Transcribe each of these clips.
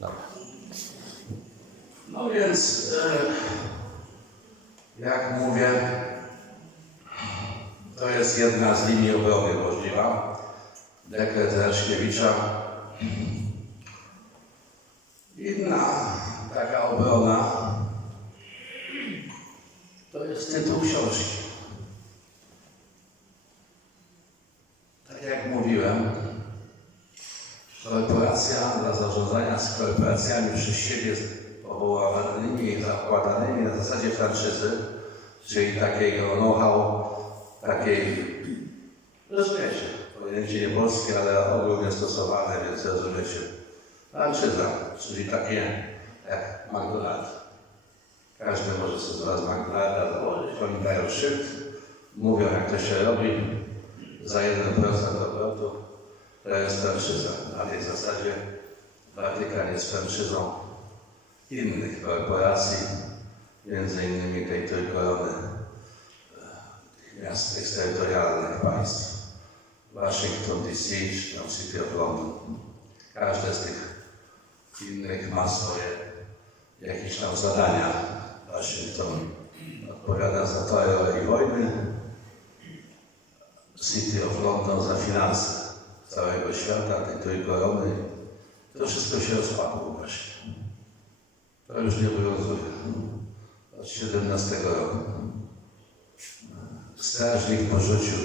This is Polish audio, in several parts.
Dobra. No więc, e, jak mówię, to jest jedna z linii obrony możliwa. Dekret Reszkiewicza. Inna taka obrona to jest tytuł książki. Tak jak mówiłem, korporacja dla korporacjami przez siebie powołanymi zakładanymi na zasadzie franczyzy, czyli takiego know-how, takiej, rozumiecie, pojęcie nie polskie, ale ogólnie stosowane, więc rozumiecie. Franczyza, czyli takie jak McDonald's. Każdy może sobie z Was McDonalda założyć, oni dają szyld, mówią jak to się robi, za 1% obrotu to jest franczyza. Na tej zasadzie Watykan jest franczyzą innych korporacji, między innymi tej trójkorony e, miast eksterytorialnych państw. Waszyngton DC czy tam City of London. Każde z tych innych ma swoje jakieś tam zadania. Waszyngton odpowiada za terror i wojny, City of London za finanse całego świata, tej trójkorony. To wszystko się rozpadło właśnie. To już nie obowiązuje. Od 17 roku. Strażnik porzucił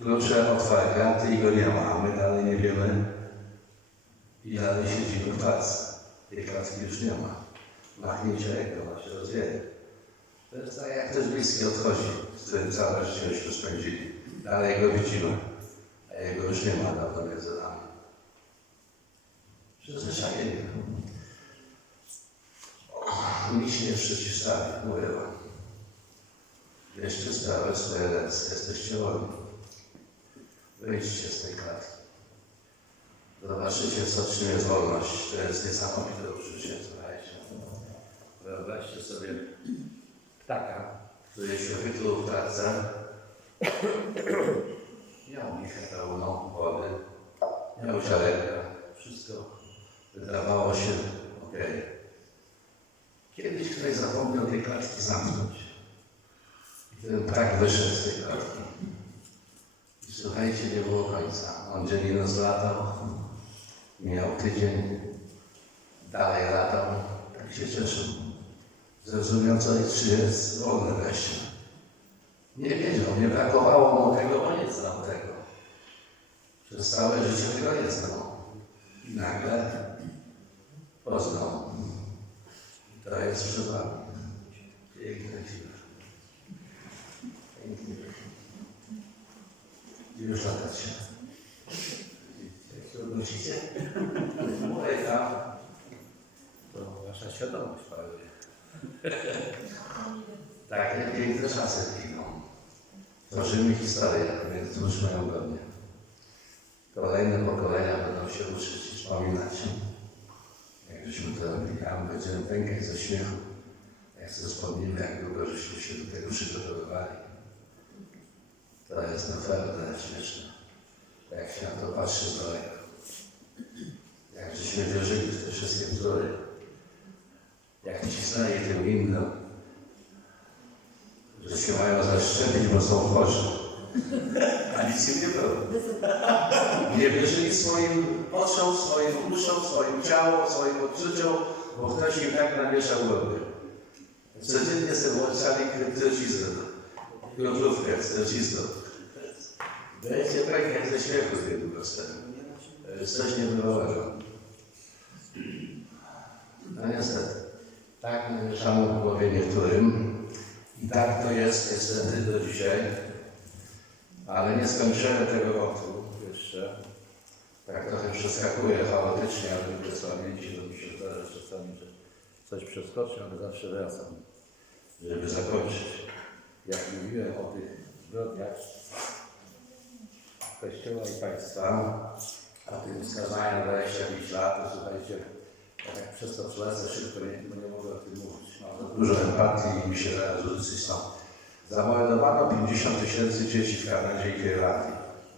klucze, otwarł kraty i go nie ma, my dalej nie wiemy i dalej siedzimy w pracy. Tej klatki już nie ma. Machnięcie ręką, a się rozwieje. To jest tak jak ktoś bliski odchodzi, z którym całe życie się spędzili. Dalej go widzimy, a jego już nie ma dawno między nami. Przyzwyczajenie. Nikt się nie przeciwstawi, mówię wam. Bierzcie sprawę w swoje ręce, jesteście wolni. Wyjdźcie z tej klatki. Zobaczycie, co czym jest wolność. To jest niesamowite uczucie, słuchajcie. Wyobraźcie sobie ptaka, który się wytluł w klatce. Miał michę pełną wody, miał ziarenka, 8. Okay. Kiedyś ktoś zapomniał tej kartki zamknąć. I ten ptak wyszedł z tej kartki. I słuchajcie, nie było końca. On dzielino zlatał, miał tydzień, dalej latał, tak się cieszył. Zrozumiał, co jest, czy jest wolny wreszcie. Nie wiedział, nie brakowało mu tego, bo nie znał tego. Przez całe życie tego nie znał. I nagle poznał. To jest przypadek. Piękne chwile. Pięknie. Już latacie. Jak się odnosicie? Tam. To wasza świadomość paruje. Takie piękne czasy giną. Tworzymy historię, więc twórzmy ją godnie. Kolejne pokolenia będą się uczyć i wspominać. Żeśmy to robili, a będziemy pękać ze śmiechu. Jak sobie wspomnimy, jak długo żeśmy się do tego przygotowywali. To jest naprawdę śmieszne. Jak się na to patrzy z daleka. Jak żeśmy wierzyli w te wszystkie bzdury. Jak cisnęli tym innym, że się mają zaszczepić, bo są chorzy. A nic nie było. Nie wierzyli swoim oczom, swoim uszom, swoim ciałom, swoim odczuciom, bo ktoś im tak namieszał głowy. Codziennie sobie włączali kryptociznę, kroplówkę z trocizną. Będzie pękać ze śmiechu z jest coś niebywałego. No niestety. Tak namieszano w głowie niektórym. I tak to jest niestety do dzisiaj. Ale nie skończyłem tego wątku jeszcze. Tak trochę przeskakuję chaotycznie, ale lubię z pamięci, to mi się zdarza czasami, że coś przeskoczę, ale zawsze wracam, żeby zakończyć. Jak mówiłem o tych zbrodniach Kościoła i państwa, a tym skazania na 25 lat, to słuchajcie, tak przez to przelecę szybko, nie, nie mogę o tym mówić. Mam dużo empatii i mi się zaraz rzucić stąd. Zamordowano 50 tysięcy dzieci w Kanadzie i w Irlandii.